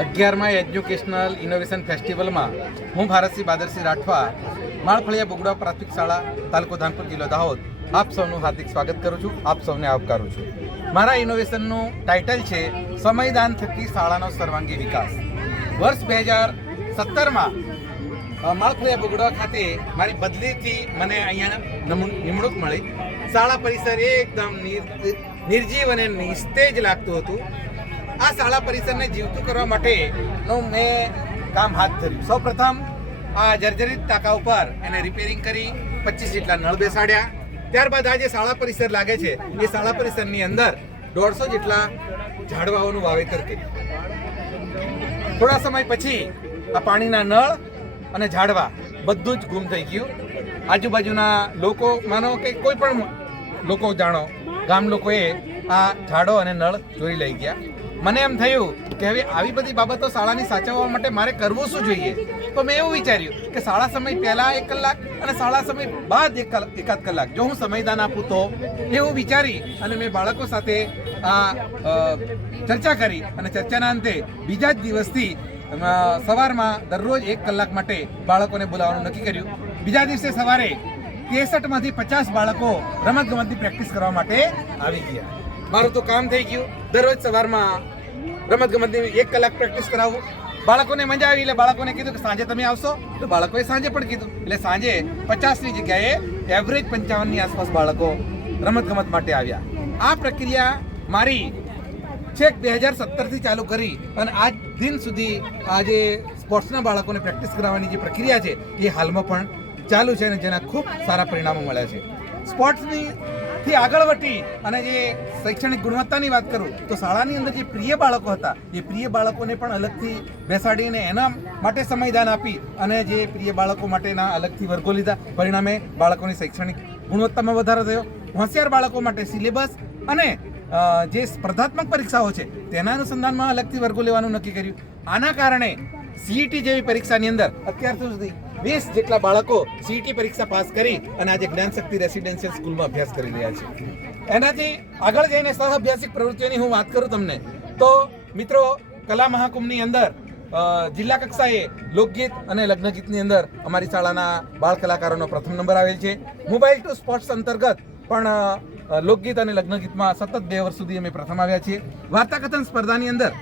11મા educational innovation ફેસ્ટિવલમાં હું ભારતસિંહ બાદરસિંહ રાઠવા માળફળિયા બુગડા પ્રાથમિક શાળા તાલુકો ધાનપુર જિલ્લો દાહોદ આપ સૌનું હાર્દિક સ્વાગત કરું છું, આપ સૌને આવકારું છું. મારા ઇનોવેશનનું ટાઇટલ છે સમયદાન થકી શાળાનો સર્વાંગી વિકાસ. વર્ષ 2017માં માળફળિયા બુગડા ખાતે મારી બદલીથી મને અહીંયા નિમણૂક મળી. શાળા પરિસર એકદમ નિર્જીવ અને નિસ્તેજ લાગતું હતું. આ શાળા પરિસરને જીવતું કરવા માટેનું મેં કામ હાથ ધર્યું. સૌપ્રથમ આ જર્જરિત ટાંકા ઉપર એને રિપેરિંગ કરી 25 જેટલા નળ બેસાડ્યા. ત્યારબાદ આ જે શાળા પરિસર લાગે છે એ શાળા પરિસરની અંદર 150 જેટલા ઝાડવાઓનું વાવેતર કર્યું. થોડા સમય પછી આ પાણીના નળ અને ઝાડવા બધું જ ગુમ થઈ ગયું. આજુબાજુના લોકો માનો કે કોઈ પણ લોકો જાણો ગામ લોકોએ આ ઝાડો અને નળ ચોરી લઈ ગયા. મને એમ થયું કે હવે આવી બધી બાબતો શાળાની સાચવવા માટે મારે કરવું શું જોઈએ. તો મેં એવું વિચાર્યું કે શાળા સમય પહેલાં 1 કલાક અને શાળા સમય બાદ એકાદ કલાક જો હું સમયદાન આપું તો, એવું વિચારી અને મેં બાળકો સાથે ચર્ચા કરી અને ચર્ચાના અંતે બીજા જ દિવસથી સવારમાં દરરોજ 1 કલાક માટે બાળકોને બોલાવવાનું નક્કી કર્યું. બીજા દિવસે સવારે 63માંથી 50 બાળકો રમતગમતની પ્રેક્ટિસ કરવા માટે આવી ગયા. મારું તો કામ થઈ ગયું. દરરોજ સવારમાં રમતગમતની 1 કલાક પ્રેક્ટિસ કરાવવું. બાળકોને મજા આવી એટલે બાળકોને કીધું કે સાંજે તમે આવશો, તો બાળકોએ સાંજે પણ કીધું. એટલે સાંજે 50ની જગ્યાએ એવરેજ 55ની આસપાસ બાળકો રમતગમત માટે આવ્યા. આ પ્રક્રિયા મારી છેક 2017થી ચાલુ કરી અને આજ દિન સુધી આજે સ્પોર્ટ્સના બાળકોને પ્રેક્ટિસ કરાવવાની જે પ્રક્રિયા છે એ હાલમાં પણ ચાલુ છે અને જેના ખૂબ સારા પરિણામો મળ્યા છે. સ્પોર્ટ્સથી આગળ વધી અને જે શૈક્ષણિક ગુણવત્તાની વાત કરું તો શાળાની અંદર જે પ્રિય બાળકો હતા એ પ્રિય બાળકોને પણ અલગથી બેસાડીને એના માટે સમયદાન આપી અને જે પ્રિય બાળકો માટેના અલગથી વર્ગો લીધા. પરિણામે બાળકોની શૈક્ષણિક ગુણવત્તામાં વધારો થયો. હોશિયાર બાળકો માટે સિલેબસ અને જે સ્પર્ધાત્મક પરીક્ષાઓ છે તેના અનુસંધાનમાં અલગથી વર્ગો લેવાનું નક્કી કર્યું. આના કારણે સીઈટી જેવી પરીક્ષાની અંદર અત્યાર સુધી 20 જેટલા બાળકો સીઈટી પરીક્ષા પાસ કરી અને આજે જ્ઞાનશક્તિ રેસિડેન્શિયલ સ્કૂલમાં અભ્યાસ કરી રહ્યા છે. એનાથી આગળ જઈને સહઅભ્યાસિક પ્રવૃત્તિઓની હું વાત કરું તમને તો મિત્રો, કલા મહાકુંભની અંદર જિલ્લા કક્ષાએ લોકગીત અને લગ્નગીતની અંદર અમારી શાળાના બાળ કલાકારોનો પ્રથમ નંબર આવેલ છે. મોબાઈલ ટુ સ્પોર્ટ્સ અંતર્ગત પણ લોકગીત અને લગ્નગીતમાં સતત 2 વર્ષ સુધી અમે પ્રથમ આવ્યા છીએ. વાર્તાકથન સ્પર્ધાની અંદર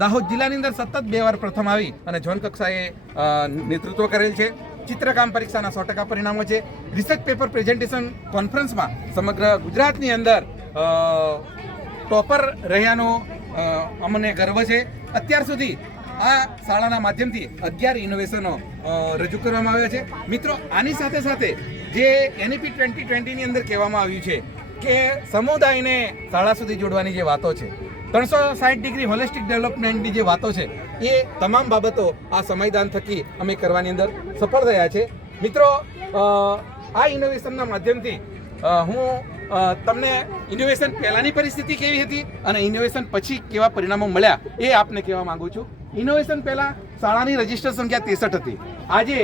દાહોદ જિલ્લાની અંદર સતત 2 વાર પ્રથમ આવી અને ઝોન કક્ષાએ નેતૃત્વ કરેલ છે. ચિત્રકામ પરીક્ષાના 100% પરિણામો છે. રિસર્ચ પેપર પ્રેઝન્ટેશન કોન્ફરન્સમાં સમગ્ર ગુજરાતની અંદર ટોપર રહ્યાનો અમને ગર્વ છે. અત્યાર સુધી આ શાળાના માધ્યમથી 11 ઇનોવેશનો રજૂ કરવામાં આવ્યા છે. મિત્રો, આની સાથે સાથે જે એનઈપી 2020ની અંદર કહેવામાં આવ્યું છે કે સમુદાયને શાળા સુધી જોડવાની જે વાતો છે, 360 ડિગ્રી હોલિસ્ટિક ડેવલપમેન્ટની જે વાતો છે એ તમામ બાબતો આ સમયદાન થકી અમે કરવાની અંદર સફળ રહ્યા છે. મિત્રો, આ ઇનોવેશનના માધ્યમથી હું તમને ઇનોવેશન પહેલાંની પરિસ્થિતિ કેવી હતી અને ઇનોવેશન પછી કેવા પરિણામો મળ્યા એ આપને કહેવા માંગુ છું. ઇનોવેશન પહેલાં શાળાની રજિસ્ટર સંખ્યા 63 હતી. આજે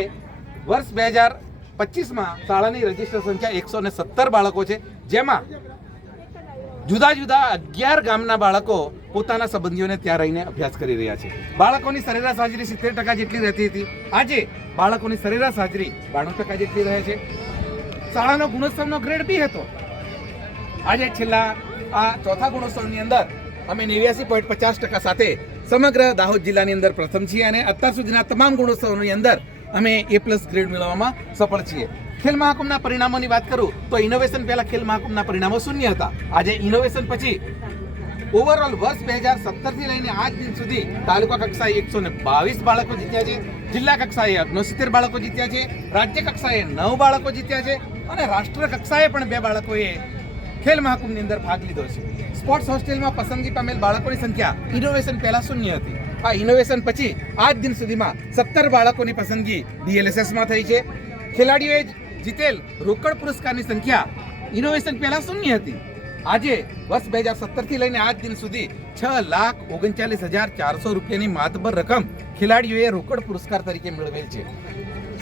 વર્ષ 2025માં શાળાની રજિસ્ટર સંખ્યા 117 બાળકો છે, જેમાં જુદા જુદા 11 ગામના બાળકો પોતાના સંબંધીઓને ત્યાં રહીને અભ્યાસ કરી રહ્યા છે. બાળકોની સરેરાશ હાજરી 70% જેટલી રહેતી હતી. આજે બાળકોની સરેરાશ હાજરી 92% જેટલી રહે છે. શાળાનો ગુણોત્સવનો ગ્રેડ બી હતો. આજે છેલ્લા આ ચોથા ગુણોત્સવની અંદર અમે 89.50% સાથે સમગ્ર દાહોદ જિલ્લાની અંદર પ્રથમ છીએ અને અત્યાર સુધીના તમામ ગુણોત્સવની અંદર અમે A+ ગ્રેડ મેળવવામાં સફળ છીએ. ખેલ મહાકુંભના પરિણામોની વાત કરું તો ઇનોવેશન પહેલા ખેલ મહાકુંભના પરિણામો 0 હતા. આજે ઇનોવેશન પછી ઓવરઓલ વર્ષ 2017થી લઈને આજ દિન સુધી તાલુકા કક્ષાએ 122 બાળકો જીત્યા છે. જિલ્લા કક્ષાએ 69 બાળકો જીત્યા છે. રાજ્ય કક્ષાએ 9 બાળકો જીત્યા છે અને રાષ્ટ્ર કક્ષાએ પણ 2 બાળકોએ ખેલ મહાકુંભની અંદર ભાગ લીધો છે. સ્પોર્ટ્સ હોસ્ટેલમાં પસંદગી પામેલ બાળકોની સંખ્યા ઇનોવેશન પહેલા 0 હતી. આ ઇનોવેશન પછી આજ દિન સુધીમાં 17 બાળકોની પસંદગી DLSSમાં થઈ છે. ખેલાડીઓએ જીતેલ રોકડ પુરસ્કારની સંખ્યા ઇનોવેશન પહેલા 0 હતી. આજે વર્ષ 2017થી લઈને આજ દિન સુધી 6,39,400 રૂપિયાની માતબર રકમ ખેલાડીઓએ રોકડ પુરસ્કાર તરીકે મેળવેલ છે.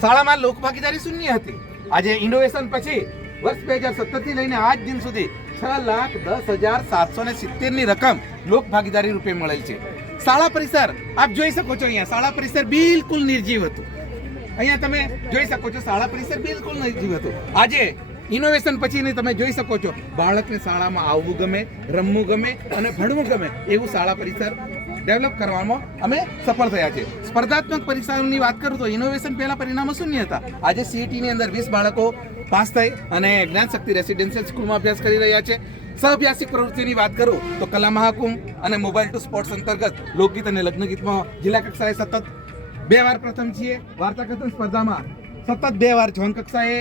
શાળામાં લોકભાગીદારી 0 હતી. આજે ઇનોવેશન પછી વર્ષ 2017થી લઈને આજ દિન સુધી 6,10,770 ની રકમ લોક ભાગીદારી રૂપે મળેલ છે. શાળા પરિસર આપ જોઈ શકો છો, અહીંયા શાળા પરિસર બિલકુલ નિર્જીવ હતું. અહીંયા તમે જોઈ શકો છો શાળા પરિસર બિલકુલ નિર્જીવ હતું. આજે ઇનોવેશન પછીની તમે જોઈ શકો છો બાળકને શાળામાં આવવું ગમે, રમવું ગમે અને ભણવું ગમે એવું શાળા પરિસર ડેવલપ કરવામાં અમે સફળ થયા છે. સ્પર્ધાત્મક પરીક્ષાઓની વાત કરું તો ઇનોવેશન પહેલા પરિણામો શૂન્ય હતા. આજે સીઈટીની અંદર 20 બાળકો પાસ થઈ અને જ્ઞાન શક્તિ રેસિડેન્શિયલ સ્કૂલમાં અભ્યાસ કરી રહ્યા છે. સહઅભ્યાસિક પ્રવૃત્તિની વાત કરું તો કલા મહાકુંભ અને મોબાઈલ ટુ સ્પોર્ટ્સ અંતર્ગત લોકગીત અને લગ્નગીતમાં જિલ્લા કક્ષાએ સતત 2 વાર પ્રથમ છીએ. વાર્તાકથન સ્પર્ધામાં સતત 2 વાર ઝોન કક્ષાએ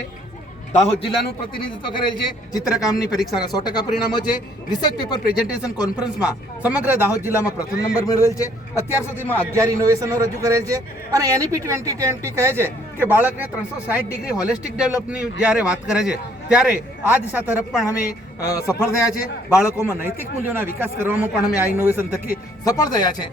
દાહોદ જિલ્લાનું પ્રતિનિધિત્વ કરેલ છે. ચિત્રકામની પરીક્ષાના 100% પરિણામો છે. રિસર્ચ પેપર પ્રેઝન્ટેશન કોન્ફરન્સમાં સમગ્ર દાહોદ જિલ્લામાં પ્રથમ નંબર મેળવેલ છે. અત્યાર સુધીમાં 11 ઇનોવેશનો રજૂ કરેલ છે. અને NEP 2020 કહે છે કે બાળકને 360 ડિગ્રી હોલિસ્ટિક ડેવલપની જ્યારે વાત કરે છે ત્યારે આ દિશા તરફ પણ અમે સફળ થયા છે. બાળકોમાં નૈતિક મૂલ્યોના વિકાસ કરવામાં પણ અમે આ ઇનોવેશન થકી સફળ થયા છે.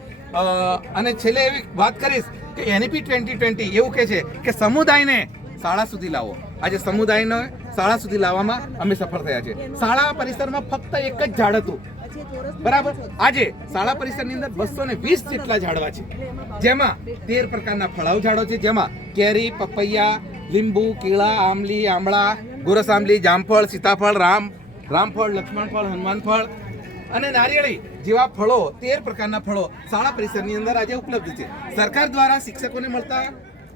અને છેલ્લે એવી વાત કરીશ કે NEP 2020 એવું કહે છે કે સમુદાયને શાળા સુધી લાવો. આજે સમુદાયને શાળા સુધી લાવવામાં અમે સફળ થયા છે. શાળા પરિસરમાં ફક્ત એક જ ઝાડ હતું, બરાબર. આજે શાળા પરિસરની અંદર 220 જેટલા ઝાડવા છે, જેમાં 13 પ્રકારના ફળાઉ ઝાડો છે, જેમાં કેરી, પપૈયા, લીંબુ, કેળા, આંબલી, આમળા, ગોરસ આંબલી, જામફળ, સીતાફળ, રામફળ, લક્ષ્મણફળ, હનુમાનફળ અને નારિયેળી જેવા ફળો 13 પ્રકારના ફળો શાળા પરિસરની અંદર આજે ઉપલબ્ધ છે. સરકાર દ્વારા શિક્ષકોને મળતા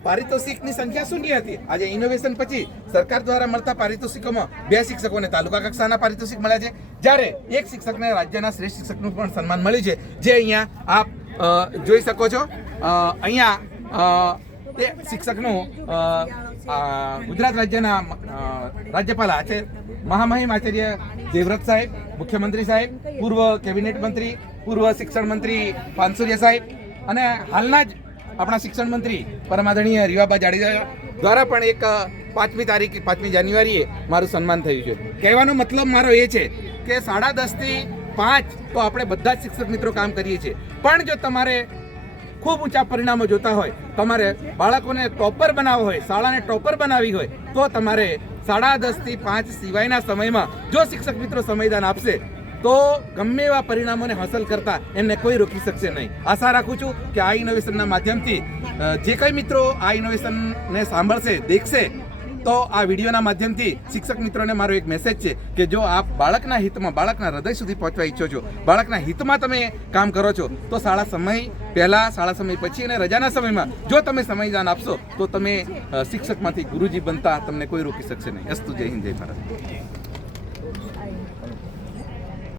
પારિતોષિકની સંખ્યા શૂન્ય હતી. આજે ઇનોવેશન પછી સરકાર દ્વારા મળતા પારિતોષિકોમાં 2 શિક્ષકોને તાલુકા કક્ષાના પારિતોષિક મળ્યા છે, જ્યારે 1 શિક્ષકને રાજ્યના શ્રેષ્ઠ શિક્ષકનું પણ સન્માન મળ્યું છે, જે અહીંયા આપ જોઈ શકો છો. અહીંયા તે શિક્ષકનું ગુજરાત રાજ્યના રાજ્યપાલ મહામહિમ આચાર્ય દેવવ્રત સાહેબ, મુખ્યમંત્રી સાહેબ, પૂર્વ કેબિનેટ મંત્રી, પૂર્વ શિક્ષણ મંત્રી પાનસુરિયા સાહેબ અને હાલના જ આપણા શિક્ષણ મંત્રી પરમાદરણીય રીવાબા જાડેજા દ્વારા પણ એક 5 જાન્યુઆરીએ મારું સન્માન થયું છે. કહેવાનો મતલબ મારો એ છે કે 10:30 થી 5 તો આપણે બધા જ શિક્ષક મિત્રો કામ કરીએ છીએ, પણ જો તમારે ખૂબ ઊંચા પરિણામો જોતા હોય, તમારે બાળકોને ટોપર બનાવવો હોય, શાળાને ટોપર બનાવવી હોય, તો તમારે 10:30 થી 5 સિવાયના સમયમાં જો શિક્ષક મિત્રો સમયદાન આપશે તો ગમે એવા પરિણામોને હાંસલ કરતા એમને કોઈ રોકી શકશે નહીં. આશા રાખું છું કે આ ઇનોવેશનના માધ્યમથી જે કંઈ મિત્રો આ ઇનોવેશનને સાંભળશે, દેખશે, તો આ વિડીયોના માધ્યમથી શિક્ષક મિત્રોને મારો એક મેસેજ છે કે જો આપ બાળકના હિતમાં, બાળકના હૃદય સુધી પહોંચવા ઈચ્છો છો, બાળકના હિતમાં તમે કામ કરો છો, તો શાળા સમય પહેલાં, શાળા સમય પછી અને રજાના સમયમાં જો તમે સમયદાન આપશો તો તમે શિક્ષકમાંથી ગુરુજી બનતા તમને કોઈ રોકી શકશે નહીં. અસ્તુ. જય હિન્દ, જય ભારત.